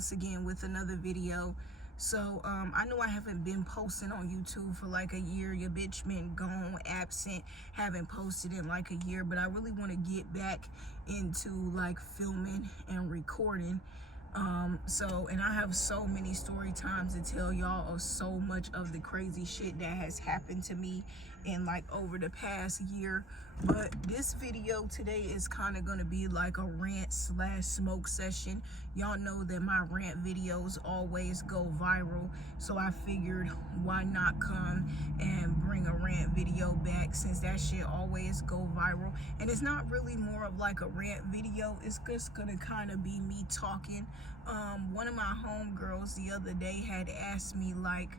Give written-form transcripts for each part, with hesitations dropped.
once again with another video. So I know I haven't been posting on YouTube for like a year. Your bitch been gone, absent, haven't posted in like a year, but I really want to get back into like filming and recording. And I have so many story times to tell y'all of so much of the crazy shit that has happened to me in like over the past year. But this video today is kind of gonna be like a rant slash smoke session. Y'all know that my rant videos always go viral, so I figured why not come and bring a rant video back, since that shit always go viral. And it's not really more of like a rant video, it's just gonna kind of be me talking. One of my homegirls the other day had asked me like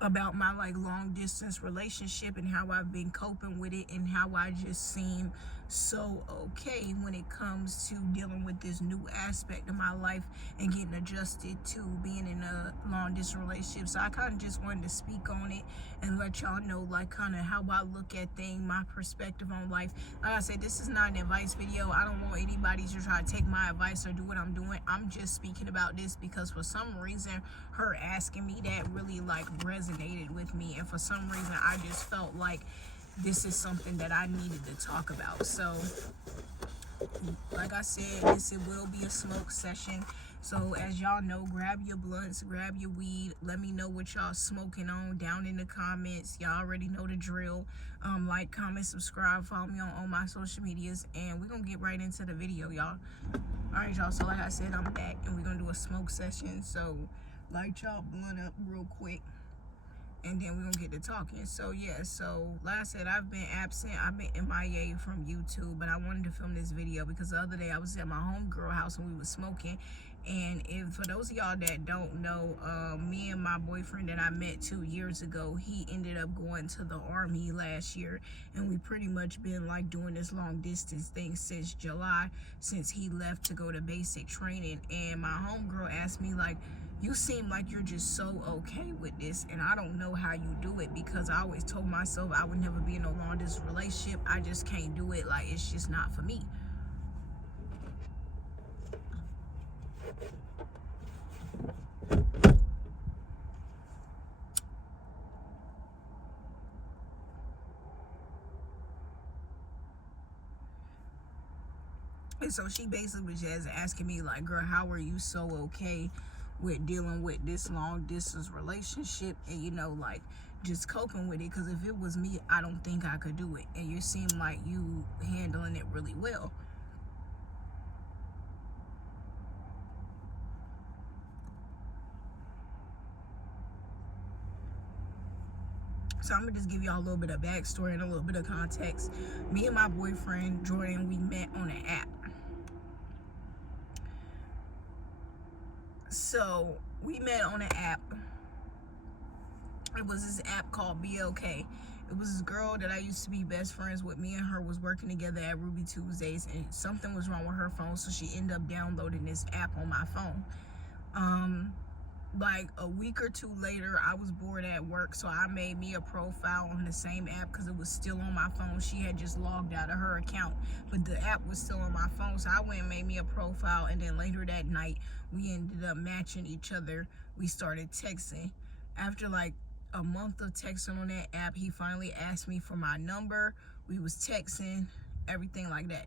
about my like long distance relationship and how I've been coping with it, and how I just seem so okay when it comes to dealing with this new aspect of my life and getting adjusted to being in a long distance relationship. So I kind of just wanted to speak on it and let y'all know like kind of how I look at things, my perspective on life. Like I said, this is not an advice video. I don't want anybody to try to take my advice or do what I'm doing. I'm just speaking about this because for some reason her asking me that really like resonated with me, and for some reason I just felt like this is something that I needed to talk about. So like I said, it will be a smoke session. So as y'all know, grab your blunts, grab your weed. Let me know what y'all smoking on down in the comments. Y'all already know the drill. Like, comment, subscribe, follow me on all my social medias, and we're gonna get right into the video, y'all. All right, y'all, so like I said, I'm back and we're gonna do a smoke session. So light y'all blunt up real quick, and then we're gonna get to talking. So yeah, so like I said, I've been absent. I've been MIA from YouTube, but I wanted to film this video because the other day I was at my homegirl house and we was smoking. And if for those of y'all that don't know, me and my boyfriend that I met 2 years ago, he ended up going to the Army last year, and we pretty much been like doing this long distance thing since July, since he left to go to basic training. And my homegirl asked me like, you seem like you're just so okay with this, and I don't know how you do it, because I always told myself I would never be in a long distance relationship. I just can't do it. Like, it's just not for me. And so she basically was just asking me like, girl, how are you so okay with dealing with this long distance relationship, and you know, like just coping with it? Because if it was me, I don't think I could do it, and you seem like you handling it really well. So I'm gonna just give y'all a little bit of backstory and a little bit of context. Me and my boyfriend Jordan, we met on an app. So we met on an app. It was this app called BIGO. It was this girl that I used to be best friends with. Me and her was working together at Ruby Tuesdays, and something was wrong with her phone, so she ended up downloading this app on my phone. Like a week or two later, I was bored at work, so I made me a profile on the same app because it was still on my phone. She had just logged out of her account, but the app was still on my phone, so I went and made me a profile. And then later that night, we ended up matching each other. We started texting. After like a month of texting on that app, he finally asked me for my number. We was texting, everything like that.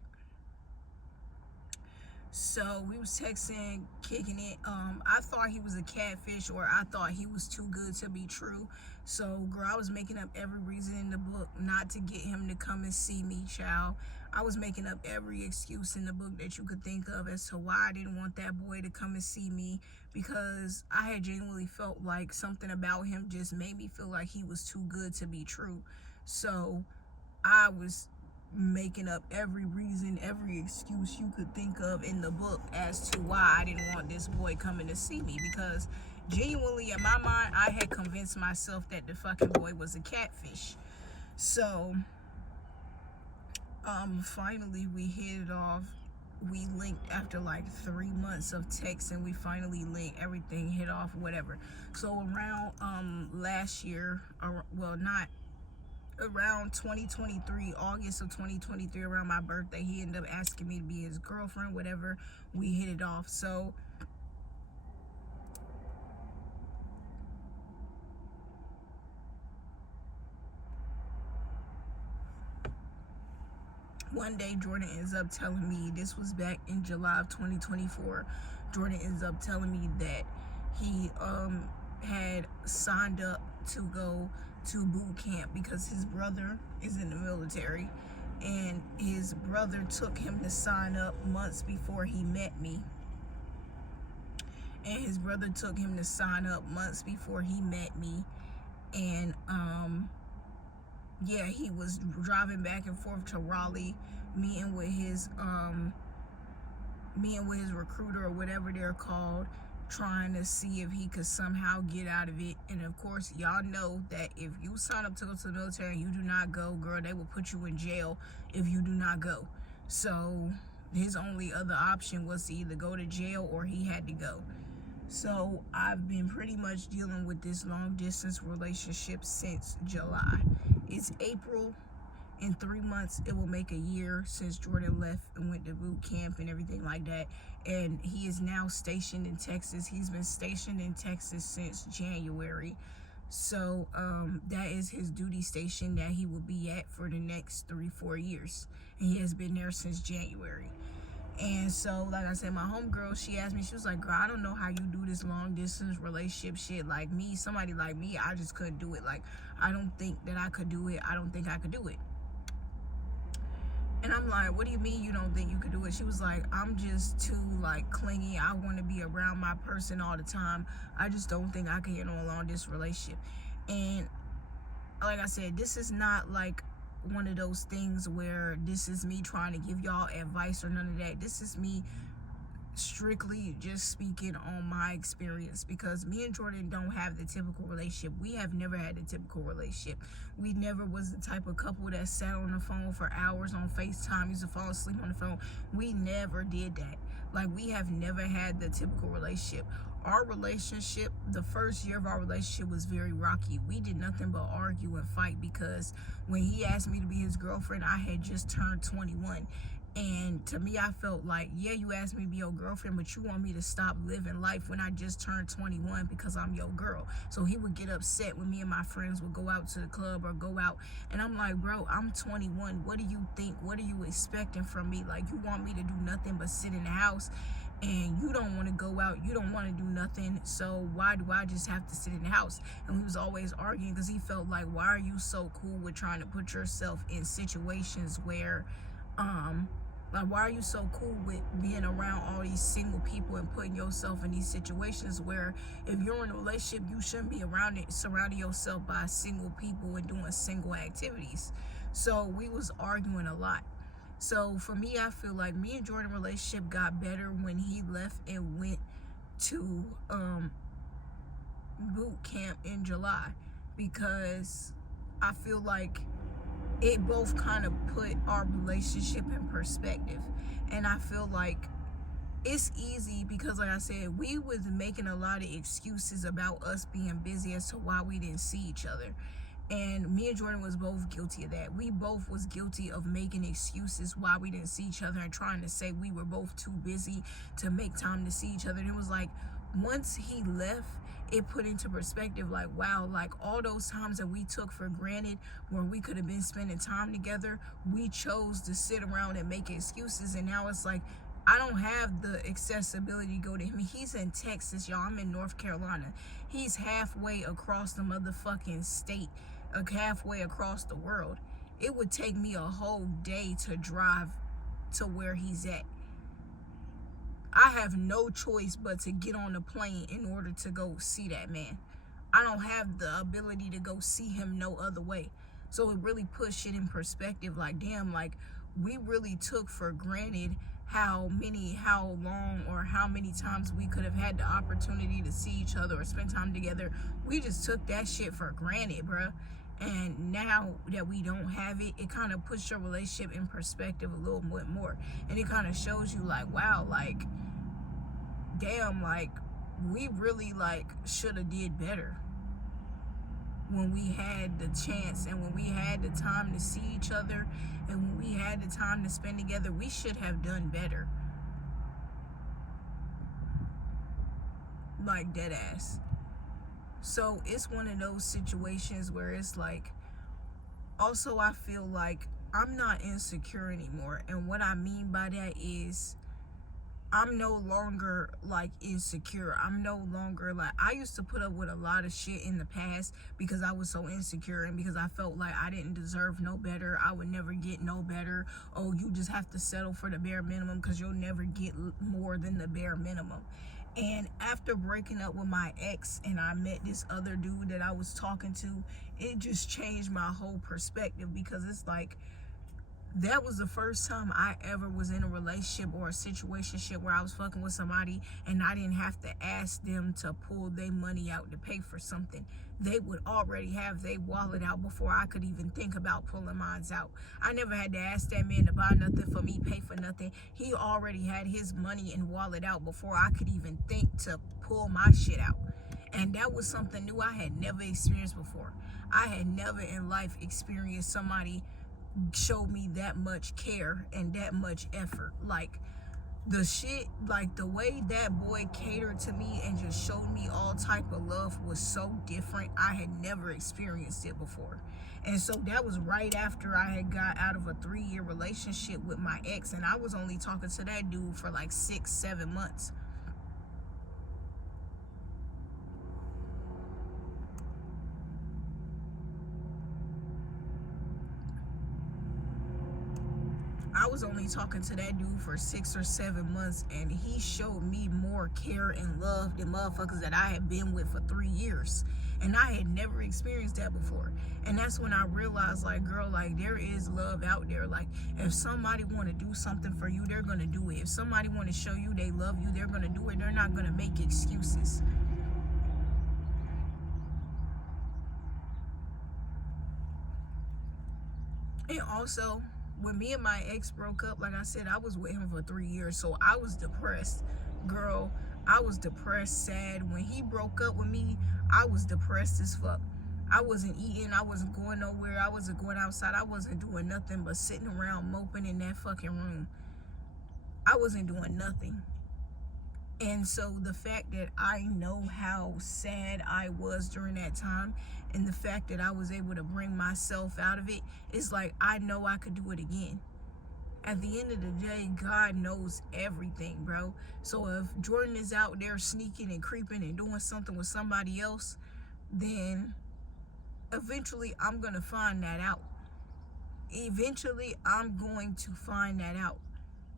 So we was texting, kicking it. I thought he was a catfish, or I thought he was too good to be true. So girl, I was making up every reason in the book not to get him to come and see me, child. I was making up every excuse in the book that you could think of as to why I didn't want that boy to come and see me, because I had genuinely felt like something about him just made me feel like he was too good to be true. So I was making up every reason, every excuse you could think of in the book as to why I didn't want this boy coming to see me, because genuinely in my mind I had convinced myself that the fucking boy was a catfish. So finally we hit it off. We linked after like 3 months of texting. We finally linked, everything hit off, whatever. So around last year, or well, not around 2023, August of 2023, around my birthday, he ended up asking me to be his girlfriend, whatever. We hit it off. So one day Jordan ends up telling me, this was back in July of 2024, Jordan ends up telling me that he had signed up to go to boot camp because his brother is in the military, and his brother took him to sign up months before he met me. And yeah, he was driving back and forth to Raleigh, meeting with his recruiter or whatever they're called, trying to see if he could somehow get out of it. And of course, y'all know that if you sign up to go to the military and you do not go, girl, they will put you in jail if you do not go. So his only other option was to either go to jail or he had to go. So I've been pretty much dealing with this long distance relationship since July. It's April. In 3 months, it will make a year since Jordan left and went to boot camp and everything like that. And he is now stationed in Texas. He's been stationed in Texas since January. So that is his duty station that he will be at for the next 3-4 years. And he has been there since January. And so, like I said, my homegirl, she asked me, she was like, girl, I don't know how you do this long distance relationship shit. Like me, somebody like me, I just couldn't do it. Like, I don't think that I could do it. I don't think I could do it. And I'm like, what do you mean you don't think you could do it? She was like, I'm just too, like, clingy. I want to be around my person all the time. I just don't think I can handle a long distance relationship. And like I said, this is not like one of those things where this is me trying to give y'all advice or none of that. This is me strictly just speaking on my experience, because me and Jordan don't have the typical relationship. We have never had the typical relationship. We never was the type of couple that sat on the phone for hours on FaceTime, used to fall asleep on the phone. We never did that. Like, we have never had the typical relationship. Our relationship, the first year of our relationship was very rocky. We did nothing but argue and fight, because when he asked me to be his girlfriend, I had just turned 21. And to me, I felt like, yeah, you asked me to be your girlfriend, but you want me to stop living life when I just turned 21 because I'm your girl. So he would get upset when me and my friends would go out to the club or go out. And I'm like, bro, I'm 21. What do you think? What are you expecting from me? Like, you want me to do nothing but sit in the house, and you don't want to go out, you don't want to do nothing, so why do I just have to sit in the house? And we was always arguing because he felt like, why are you so cool with trying to put yourself in situations where like, why are you so cool with being around all these single people and putting yourself in these situations where if you're in a relationship, you shouldn't be around it, surrounding yourself by single people and doing single activities? So we was arguing a lot. So for me, I feel like me and Jordan relationship got better when he left and went to boot camp in July, because I feel like it both kind of put our relationship in perspective. And I feel like it's easy because, like I said, we was making a lot of excuses about us being busy as to why we didn't see each other. And me and Jordan was both guilty of that. We both was guilty of making excuses why we didn't see each other and trying to say we were both too busy to make time to see each other. And it was like, once he left, it put into perspective, like, wow, like all those times that we took for granted where we could have been spending time together, we chose to sit around and make excuses. And now it's like, I don't have the accessibility to go to him. He's in Texas, y'all. I'm in North Carolina. He's halfway across the motherfucking state, halfway across the world. It would take me a whole day to drive to where he's at. I have no choice but to get on a plane in order to go see that man. I don't have the ability to go see him no other way. So it really put shit in perspective, like, damn, like, we really took for granted how long or how many times we could have had the opportunity to see each other or spend time together. We just took that shit for granted, bruh. And now that we don't have it, it kind of puts your relationship in perspective a little bit more. And it kind of shows you, like, wow, like, damn, like, we really, like, should have did better. when we had the chance and when we had the time to see each other and when we had the time to spend together, we should have done better. Like, dead ass. So it's one of those situations where it's like, also I feel like I'm not insecure anymore. And what I mean by that is I'm no longer like insecure. I'm no longer like, I used to put up with a lot of shit in the past because I was so insecure and because I felt like I didn't deserve no better. I would never get no better. Oh, you just have to settle for the bare minimum because you'll never get more than the bare minimum. And after breaking up with my ex and I met this other dude that I was talking to, it just changed my whole perspective, because it's like, that was the first time I ever was in a relationship or a situationship where I was fucking with somebody and I didn't have to ask them to pull their money out to pay for something. They would already have their wallet out before I could even think about pulling mine out. I never had to ask that man to buy nothing for me, pay for nothing. He already had his money and wallet out before I could even think to pull my shit out. And that was something new I had never experienced before. I had never in life experienced somebody show me that much care and that much effort. Like, the shit, like the way that boy catered to me and just showed me all type of love was so different. I had never experienced it before. And so that was right after I had got out of a 3-year relationship with my ex, and I was only talking to that dude for like 6-7 months. I was only talking to that dude for 6 or 7 months, and he showed me more care and love than motherfuckers that I had been with for 3 years. And I had never experienced that before. And that's when I realized, like, girl, like, there is love out there. Like, if somebody want to do something for you, they're going to do it. If somebody want to show you they love you, they're going to do it. They're not going to make excuses. And also, when me and my ex broke up, like I said, I was with him for 3 years, so I was depressed. Girl, I was depressed, sad. When he broke up with me, I was depressed as fuck. I wasn't eating, I wasn't going nowhere, I wasn't going outside, I wasn't doing nothing but sitting around moping in that fucking room. I wasn't doing nothing. And so the fact that I know how sad I was during that time, and the fact that I was able to bring myself out of it, is like, I know I could do it again. At the end of the day, God knows everything, bro. So if Jordan is out there sneaking and creeping and doing something with somebody else, then eventually I'm going to find that out. Eventually I'm going to find that out.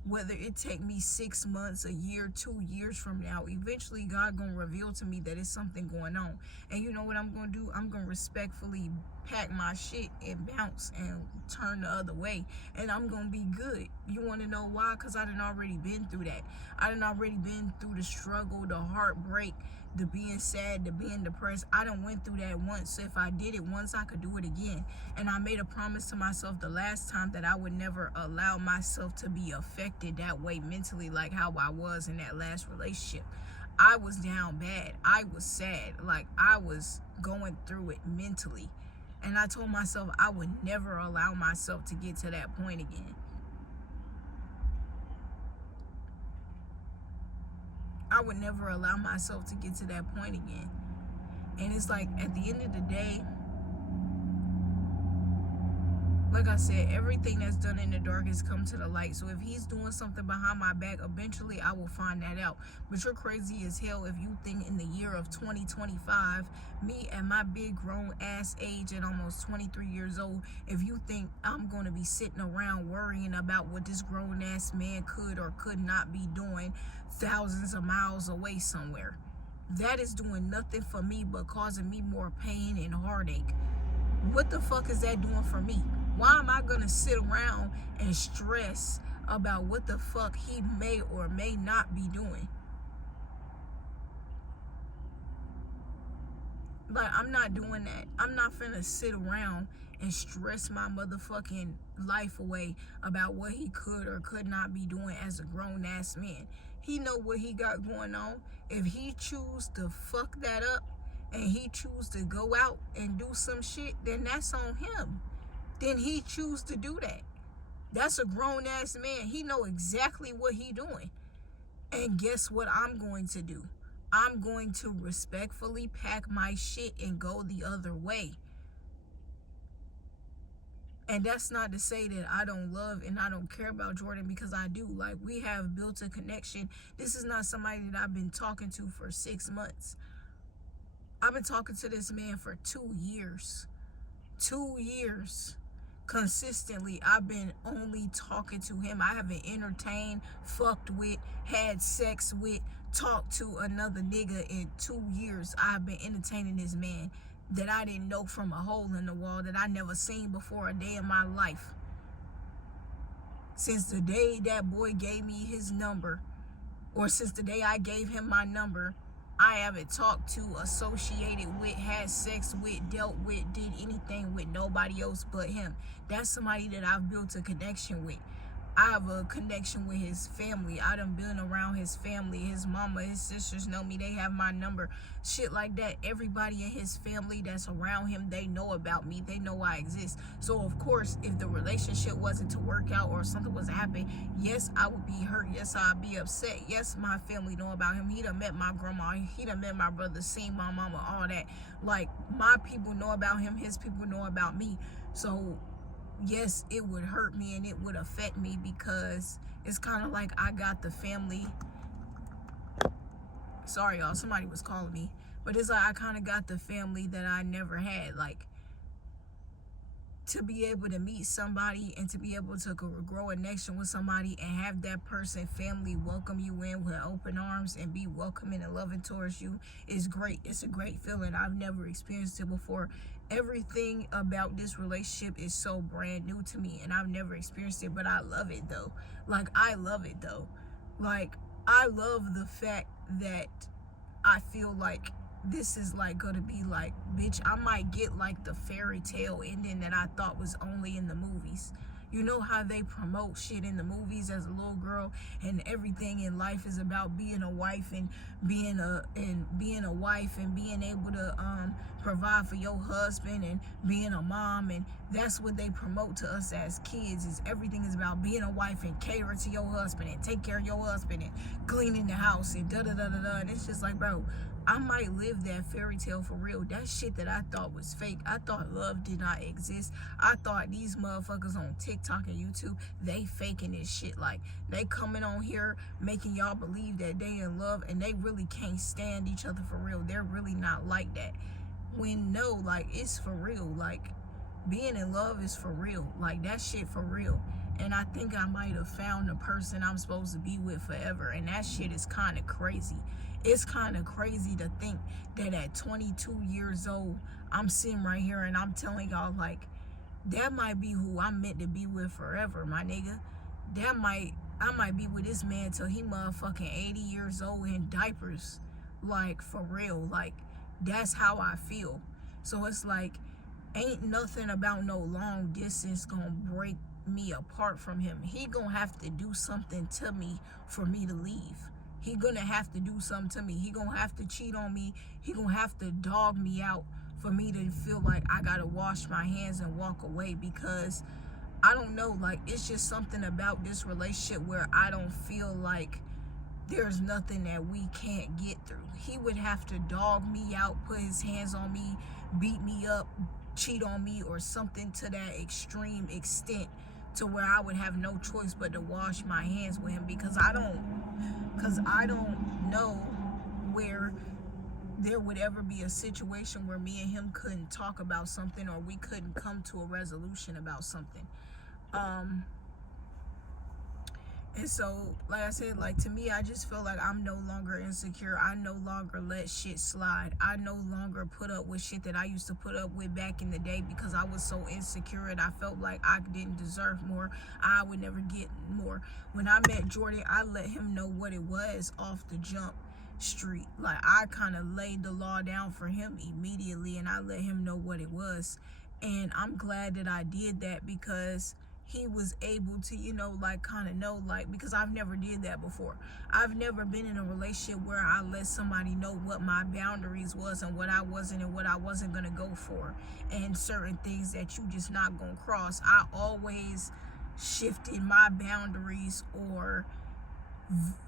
Whether it take me 6 months, a year, 2 years from now, eventually God gonna reveal to me that it's something going on. And you know what I'm gonna do? I'm gonna respectfully pack my shit and bounce and turn the other way, and I'm gonna be good. You want to know why? Because I done already been through that. I done already been through the struggle, the heartbreak, the being sad, the being depressed. I done went through that once. So if I did it once, I could do it again. And I made a promise to myself the last time that I would never allow myself to be affected that way mentally, like how I was in that last relationship. I was down bad. I was sad. Like, I was going through it mentally. And I told myself I would never allow myself to get to that point again. I would never allow myself to get to that point again. And it's like, at the end of the day, like I said, everything that's done in the dark has come to the light. So if he's doing something behind my back, eventually I will find that out. But you're crazy as hell if you think in the year of 2025, me at my big grown ass age at almost 23 years old, if you think I'm going to be sitting around worrying about what this grown ass man could or could not be doing thousands of miles away somewhere. That is doing nothing for me but causing me more pain and heartache. What the fuck is that doing for me? Why am I gonna sit around and stress about what the fuck he may or may not be doing? Like, I'm not doing that. I'm not finna sit around and stress my motherfucking life away about what he could or could not be doing as a grown ass man. He know what he got going on. If he choose to fuck that up and he choose to go out and do some shit, then that's on him. Then he choose to do that. That's a grown ass man. He know exactly what he doing. And guess what I'm going to do? I'm going to respectfully pack my shit and go the other way. And that's not to say that I don't love and I don't care about Jordan, because I do. Like, we have built a connection. This is not somebody that I've been talking to for 6 months. I've been talking to this man for 2 years. 2 years. Consistently, I've been only talking to him. I haven't entertained, fucked with, had sex with, talked to another nigga in 2 years. I've been entertaining this man that I didn't know from a hole in the wall, that I never seen before a day in my life. Since the day that boy gave me his number, or since the day I gave him my number, I haven't talked to, associated with, had sex with, dealt with, did anything with nobody else but him. That's somebody that I've built a connection with. I have a connection with his family. I done been around his family. His mama, his sisters know me. They have my number. Shit like that. Everybody in his family that's around him, they know about me. They know I exist. So, of course, if the relationship wasn't to work out or something was to happen, yes, I would be hurt. Yes, I'd be upset. Yes, my family know about him. He done met my grandma. He done met my brother, seen my mama, all that. Like, my people know about him. His people know about me. So, yes, it would hurt me and it would affect me, because it's kind of like I got the family. Sorry, y'all, somebody was calling me. But it's like I kind of got the family that I never had. Like, to be able to meet somebody and to be able to grow a connection with somebody and have that person, family, welcome you in with open arms and be welcoming and loving towards you is great. It's a great feeling. I've never experienced it before. Everything about this relationship is so brand new to me, and I've never experienced it, but I love it though. Like, I love it though. Like, I love the fact that I feel like this is like gonna be like, bitch, I might get like the fairy tale ending that I thought was only in the movies. You know how they promote shit in the movies as a little girl, and everything in life is about being a wife and being a wife and being able to provide for your husband and being a mom, and that's what they promote to us as kids. Is everything is about being a wife and catering to your husband and take care of your husband and cleaning the house and da da da da da. And it's just like, bro, I might live that fairy tale for real. That shit that I thought was fake. I thought love did not exist. I thought these motherfuckers on TikTok and YouTube, they faking this shit. Like, they coming on here making y'all believe that they in love, and they really can't stand each other for real. They're really not like that. When no, like, it's for real. Like, being in love is for real. Like, that shit for real. And I think I might have found the person I'm supposed to be with forever. And that shit is kind of crazy. It's kind of crazy to think that at 22 years old, I'm sitting right here and I'm telling y'all, like, that might be who I'm meant to be with forever, my nigga. I might be with this man till he motherfucking 80 years old in diapers. Like, for real. Like, that's how I feel. So it's like, ain't nothing about no long distance gonna break me apart from him. He gonna have to do something to me for me to leave. He gonna have to do something to me. He gonna have to cheat on me. He gonna have to dog me out for me to feel like I gotta wash my hands and walk away, because I don't know, like, it's just something about this relationship where I don't feel like there's nothing that we can't get through. He would have to dog me out, put his hands on me, beat me up, cheat on me, or something to that extreme extent, to where I would have no choice but to wash my hands with him, because I don't know where there would ever be a situation where me and him couldn't talk about something, or we couldn't come to a resolution about something. And so, like I said, like, to me, I just feel like I'm no longer insecure. I no longer let shit slide. I no longer put up with shit that I used to put up with back in the day, because I was so insecure and I felt like I didn't deserve more. I would never get more. When I met Jordan, I let him know what it was off the jump street. Like, I kind of laid the law down for him immediately, and I let him know what it was. And I'm glad that I did that, because he was able to, you know, like kind of know, like, because I've never did that before. I've never been in a relationship where I let somebody know what my boundaries was and what I wasn't and what I wasn't going to go for, and certain things that you just not going to cross. I always shifted my boundaries or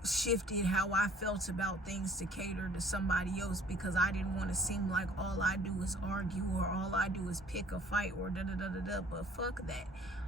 shifted how I felt about things to cater to somebody else, because I didn't want to seem like all I do is argue or all I do is pick a fight or da da da da da. But fuck that.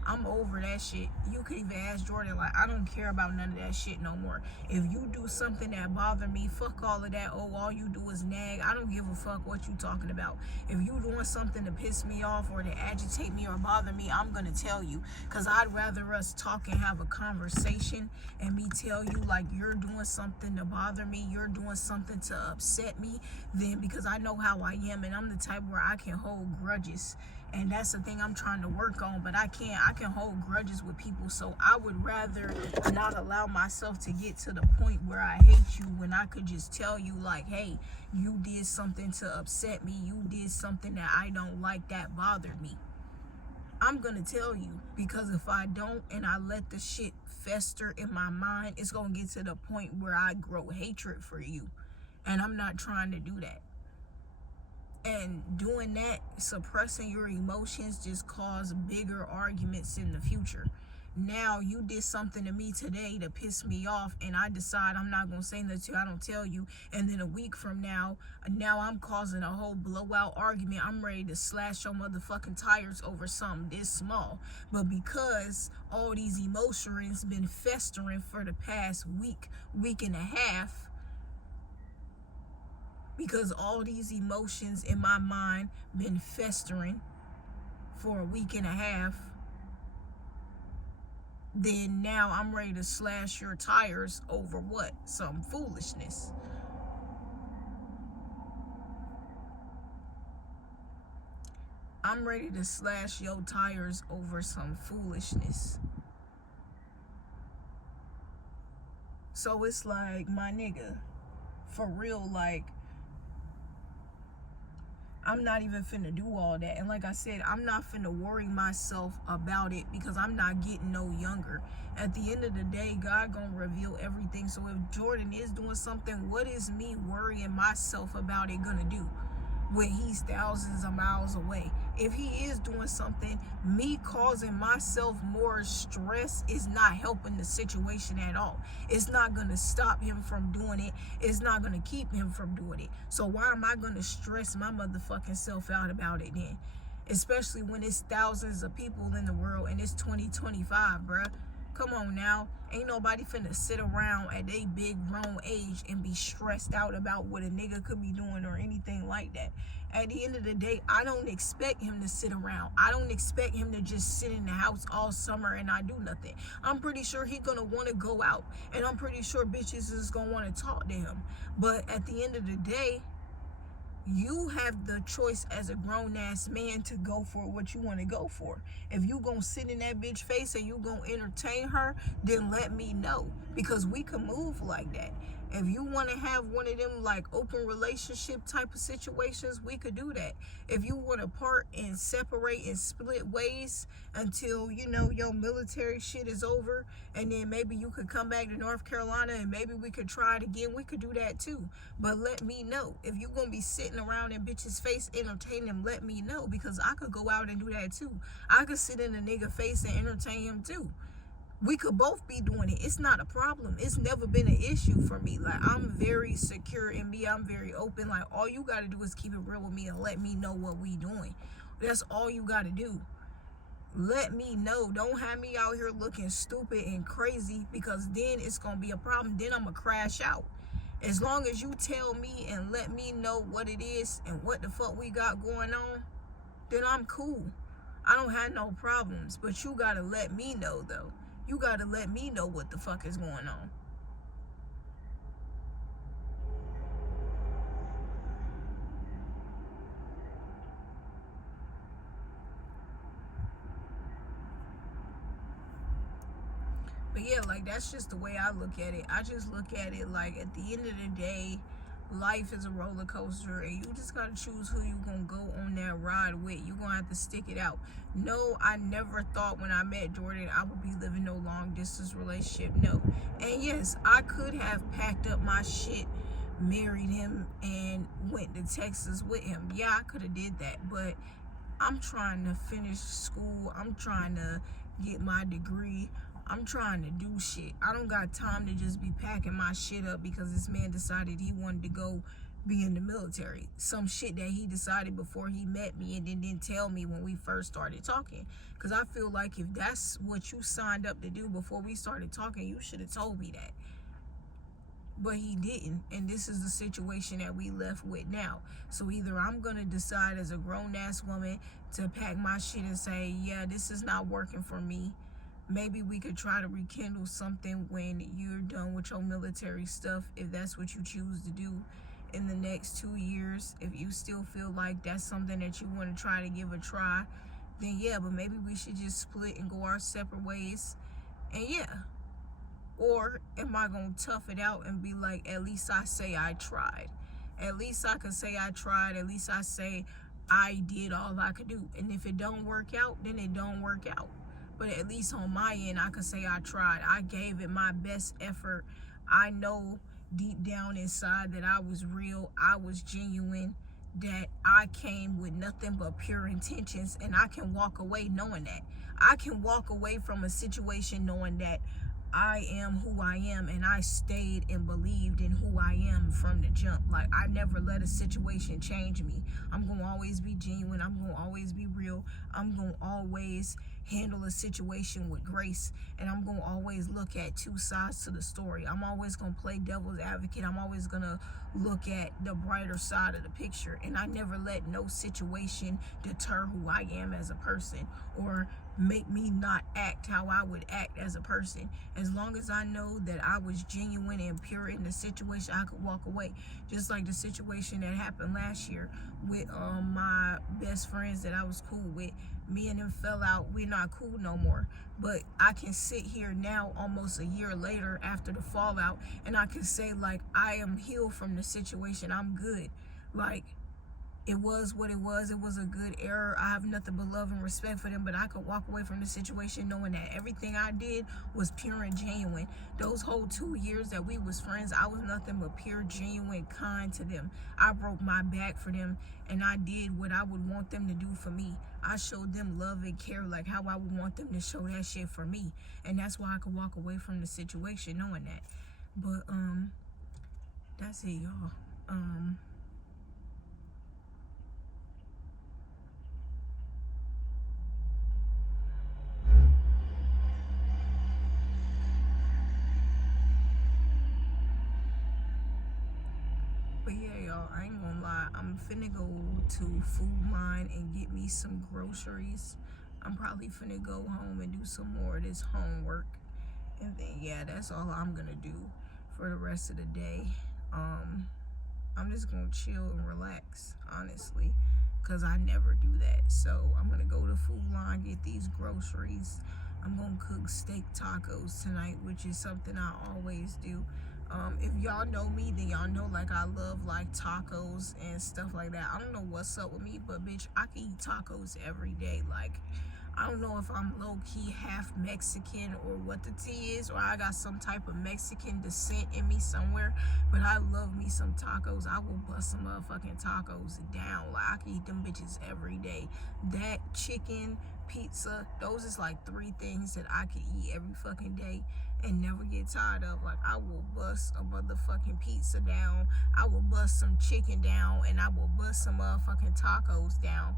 I'm over that shit. You could even ask Jordan, like, I don't care about none of that shit no more. If you do something that bother me, fuck all of that. Oh, all you do is nag. I don't give a fuck what you talking about. If you doing something to piss me off or to agitate me or bother me, I'm gonna tell you, because I'd rather us talk and have a conversation and me tell you like you're doing something to bother me, you're doing something to upset me, than, because I know how I am, and I'm the type where I can hold grudges. And that's the thing I'm trying to work on, but I can hold grudges with people. So I would rather not allow myself to get to the point where I hate you, when I could just tell you like, hey, you did something to upset me, you did something that I don't like that bothered me. I'm gonna tell you, because if I don't and I let the shit fester in my mind, it's gonna get to the point where I grow hatred for you, and I'm not trying to do that. And doing that, suppressing your emotions, just cause bigger arguments in the future. Now you did something to me today to piss me off, and I decide I'm not gonna say nothing to you, I don't tell you, and then a week from now I'm causing a whole blowout argument. I'm ready to slash your motherfucking tires over something this small. But because all these emotions been festering for the past week and a half, because all these emotions in my mind been festering for a week and a half, then now I'm ready to slash your tires over what? Some foolishness. I'm ready to slash your tires over some foolishness. So it's like, my nigga, for real, like, I'm not even finna do all that. And like I said, I'm not finna worry myself about it, because I'm not getting no younger. At the end of the day, God gonna reveal everything. So if Jordan is doing something, what is me worrying myself about it gonna do when he's thousands of miles away? If he is doing something, me causing myself more stress is not helping the situation at all. It's not going to stop him from doing it. It's not going to keep him from doing it. So why am I going to stress my motherfucking self out about it then? Especially when it's thousands of people in the world and it's 2025, bruh. Come on now. Ain't nobody finna sit around at a big grown age and be stressed out about what a nigga could be doing or anything like that. At the end of the day, I don't expect him to sit around. I don't expect him to just sit in the house all summer and not do nothing. I'm pretty sure he's gonna want to go out, and I'm pretty sure bitches is gonna want to talk to him. But at the end of the day, you have the choice as a grown-ass man to go for what you want to go for. If you gonna sit in that bitch face and you gonna entertain her, then let me know, because we can move like that. If you want to have one of them like open relationship type of situations, we could do that. If you want to part and separate and split ways until, you know, your military shit is over, and then maybe you could come back to North Carolina and maybe we could try it again, we could do that too. But let me know. If you're going to be sitting around in bitch's face entertaining them, let me know, because I could go out and do that too. I could sit in a nigga face and entertain him too. We could both be doing it. It's not a problem. It's never been an issue for me. Like, I'm very secure in me. I'm very open. Like, all you got to do is keep it real with me and let me know what we doing. That's all you got to do. Let me know. Don't have me out here looking stupid and crazy, because then it's going to be a problem. Then I'm going to crash out. As long as you tell me and let me know what it is and what the fuck we got going on, then I'm cool. I don't have no problems. But you got to let me know, though. You gotta let me know what the fuck is going on. But yeah, like, that's just the way I look at it. I just look at it like, at the end of the day, life is a roller coaster, and you just gotta choose who you gonna go on that ride with. You gonna have to stick it out. No, I never thought when I met Jordan I would be living no long distance relationship. No. And yes, I could have packed up my shit, married him, and went to Texas with him. Yeah, I could have did that, but I'm trying to finish school. I'm trying to get my degree. I'm trying to do shit. I don't got time to just be packing my shit up because this man decided he wanted to go be in the military. Some shit that he decided before he met me and then didn't tell me when we first started talking. Because I feel like if that's what you signed up to do before we started talking, you should have told me that. But he didn't, and this is the situation that we left with now. So either I'm gonna decide as a grown-ass woman to pack my shit and say, yeah, this is not working for me. Maybe we could try to rekindle something when you're done with your military stuff, if that's what you choose to do in the next 2 years. If you still feel like that's something that you want to try to give a try, then yeah, but maybe we should just split and go our separate ways. And yeah. Or am I going to tough it out and be like, at least I say I tried. At least I can say I tried. At least I say I did all I could do. And if it don't work out, then it don't work out. But at least on my end, I can say I tried. I gave it my best effort. I know deep down inside that I was real. I was genuine. That I came with nothing but pure intentions. And I can walk away knowing that. I can walk away from a situation knowing that I am who I am, and I stayed and believed in who I am from the jump. Like, I never let a situation change me. I'm going to always be genuine. I'm going to always be real. I'm going to always handle a situation with grace, and I'm going to always look at two sides to the story. I'm always going to play devil's advocate. I'm always going to look at the brighter side of the picture, and I never let no situation deter who I am as a person or make me not act how I would act as a person. As long as I know that I was genuine and pure in the situation, I could walk away. Just like the situation that happened last year with my best friends that I was cool with. Me and them fell out. We're not cool no more. But I can sit here now almost a year later after the fallout, and I can say, like, I am healed from the situation. I'm good. Like, it was what it was. It was a good error. I have nothing but love and respect for them, but I could walk away from the situation knowing that everything I did was pure and genuine. Those whole 2 years that we was friends, I was nothing but pure, genuine, kind to them. I broke my back for them, and I did what I would want them to do for me. I showed them love and care like how I would want them to show that shit for me. And that's why I could walk away from the situation knowing that. But, that's it, y'all. But yeah, y'all, I ain't gonna lie. I'm finna go to Food Line and get me some groceries. I'm probably finna go home and do some more of this homework. And then, yeah, that's all I'm gonna do for the rest of the day. I'm just gonna chill and relax, honestly, because I never do that. So I'm gonna go to Food Line, get these groceries. I'm gonna cook steak tacos tonight, which is something I always do. If y'all know me, then y'all know, like, I love, like, tacos and stuff like that. I don't know what's up with me, but, bitch, I can eat tacos every day. Like, I don't know if I'm low-key half Mexican or what the tea is, or I got some type of Mexican descent in me somewhere, but I love me some tacos. I will bust some motherfucking tacos down. Like, I can eat them bitches every day. That, chicken, pizza, those is like 3 things that I can eat every fucking day and never get tired of. Like, I will bust a motherfucking pizza down, I will bust some chicken down, and I will bust some motherfucking tacos down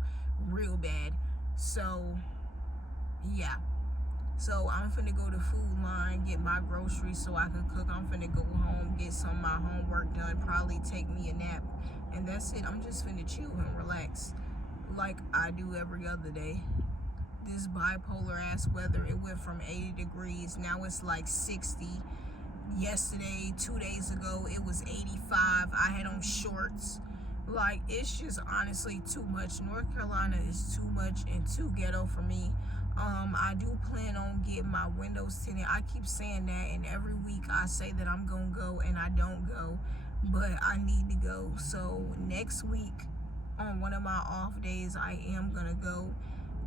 real bad. So yeah, so I'm finna go to Food Line, get my groceries so I can cook. I'm finna go home, get some of my homework done, probably take me a nap, and that's it. I'm just finna chill and relax like I do every other day. This bipolar ass weather, it went from 80 degrees, now it's like 60. Yesterday, 2 days ago, it was 85. I had on shorts. Like, it's just honestly too much. North Carolina is too much and too ghetto for me. I do plan on getting my windows tinted. I keep saying that, and every week I say that I'm gonna go and I don't go. but I need to go. So next week on one of my off days, I am gonna go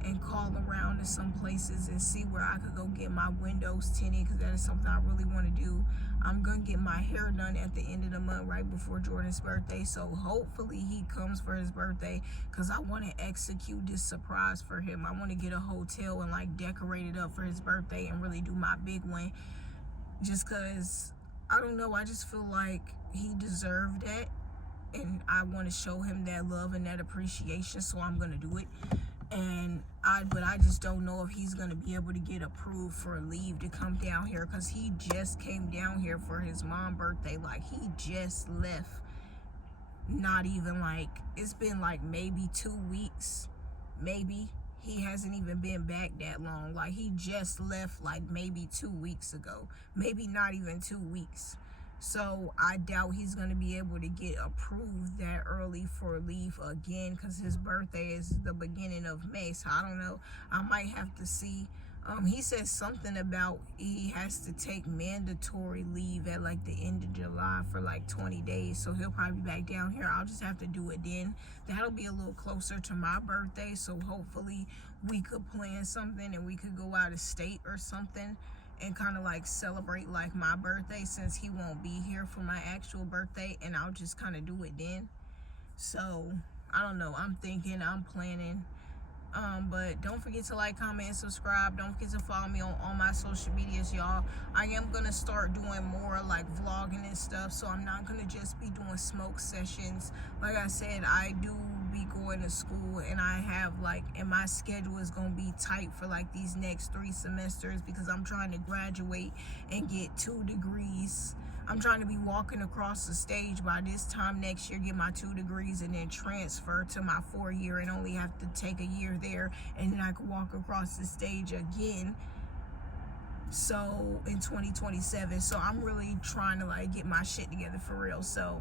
and call around to some places and see where I could go get my windows tinted, because that is something I really want to do. I'm gonna get my hair done at the end of the month, right before Jordan's birthday, so hopefully he comes for his birthday, because I want to execute this surprise for him. I want to get a hotel and like decorate it up for his birthday and really do my big one, just because I don't know, I just feel like he deserved that, and I want to show him that love and that appreciation, so I'm gonna do it. But I just don't know if he's gonna be able to get approved for leave to come down here, because he just came down here for his mom's birthday. Like, he just left. Not even like, it's been like maybe 2 weeks, maybe. He hasn't even been back that long. Like, he just left like maybe 2 weeks ago, maybe not even 2 weeks. So I doubt he's going to be able to get approved that early for leave again, because his birthday is the beginning of May. So I don't know. I might have to see. He said something about he has to take mandatory leave at like the end of July for like 20 days. So he'll probably be back down here. I'll just have to do it then. That'll be a little closer to my birthday. So hopefully we could plan something and we could go out of state or something and kind of like celebrate like my birthday, since he won't be here for my actual birthday, and I'll just kind of do it then. So I don't know, I'm thinking, I'm planning. But don't forget to like, comment, and subscribe. Don't forget to follow me on all my social medias, y'all. I am gonna start doing more like vlogging and stuff, so I'm not gonna just be doing smoke sessions. Like I said, I do be going to school, and I have like, and my schedule is gonna be tight for like these next 3 semesters, because I'm trying to graduate and get 2 degrees. I'm trying to be walking across the stage by this time next year, get my 2 degrees, and then transfer to my 4-year and only have to take a year there, and then I can walk across the stage again. So in 2027. So I'm really trying to like get my shit together for real. So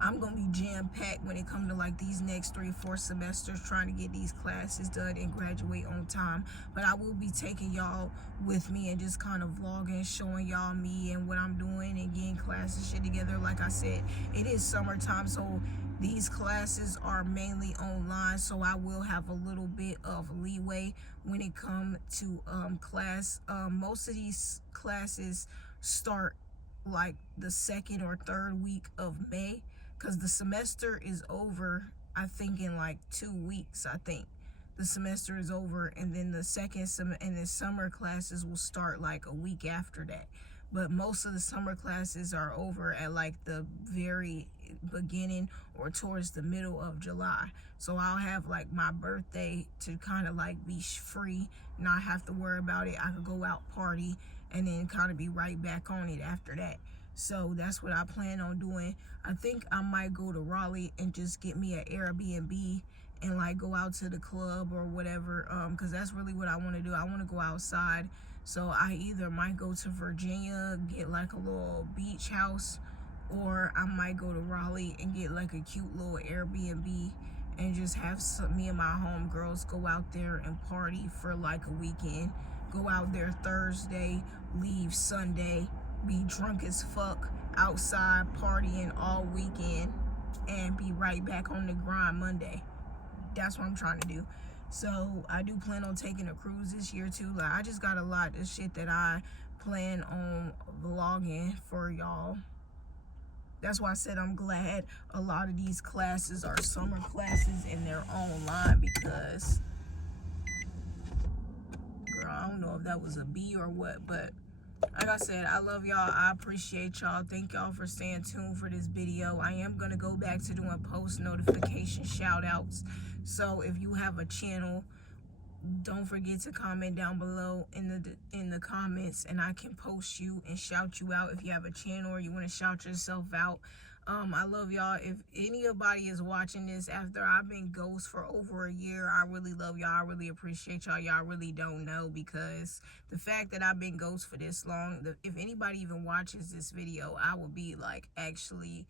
I'm gonna be jam-packed when it comes to like these next 3-4 semesters, trying to get these classes done and graduate on time. But I will be taking y'all with me and just kind of vlogging, showing y'all me and what I'm doing and getting classes shit together. Like I said, it is summertime, so these classes are mainly online, so I will have a little bit of leeway when it comes to class. Most of these classes start like the 2nd or 3rd week of May, because the semester is over, I think, in like 2 weeks. I think the semester is over, and then the summer classes will start like a week after that. But most of the summer classes are over at like the very beginning or towards the middle of July. So I'll have like my birthday to kind of like be free, not have to worry about it. I could go out, party, and then kind of be right back on it after that. So that's what I plan on doing. I think I might go to Raleigh and just get me an Airbnb and like go out to the club or whatever, because that's really what I want to do. I want to go outside. So I either might go to Virginia, get like a little beach house, or I might go to Raleigh and get like a cute little Airbnb and just have me and my homegirls go out there and party for like a weekend. Go out there Thursday, leave Sunday, be drunk as fuck outside partying all weekend, and be right back on the grind Monday. That's what I'm trying to do. So I do plan on taking a cruise this year too. Like, I just got a lot of shit that I plan on vlogging for y'all. That's why I said I'm glad a lot of these classes are summer classes and they're online, because girl, I don't know if that was a bee or what, but like I said, I love y'all. I appreciate y'all. Thank y'all for staying tuned for this video. I am going to go back to doing post notification shout outs. So if you have a channel, don't forget to comment down below in the comments, and I can post you and shout you out if you have a channel or you want to shout yourself out. I love y'all. If anybody is watching this after I've been ghost for over a year, I really love y'all. I really appreciate y'all. Y'all really don't know, because the fact that I've been ghost for this long, if anybody even watches this video, I will be like actually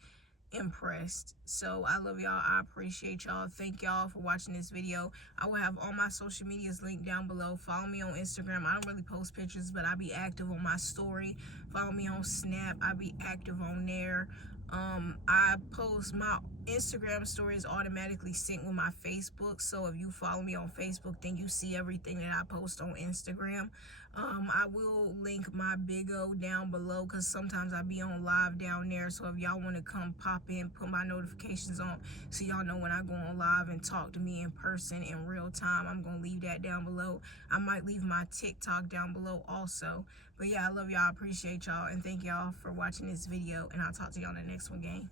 impressed. So I love y'all. I appreciate y'all. Thank y'all for watching this video. I will have all my social medias linked down below. Follow me on Instagram. I don't really post pictures, but I be active on my story. Follow me on Snap. I be active on there. I post my Instagram stories automatically sync with my Facebook, so if you follow me on Facebook, then you see everything that I post on Instagram. I will link my BIGO down below, because sometimes I be on live down there, so if y'all want to come pop in, put my notifications on so y'all know when I go on live and talk to me in person in real time. I'm gonna leave that down below. I might leave my TikTok down below also. But yeah, I love y'all, appreciate y'all, and thank y'all for watching this video, and I'll talk to y'all in the next one, gang.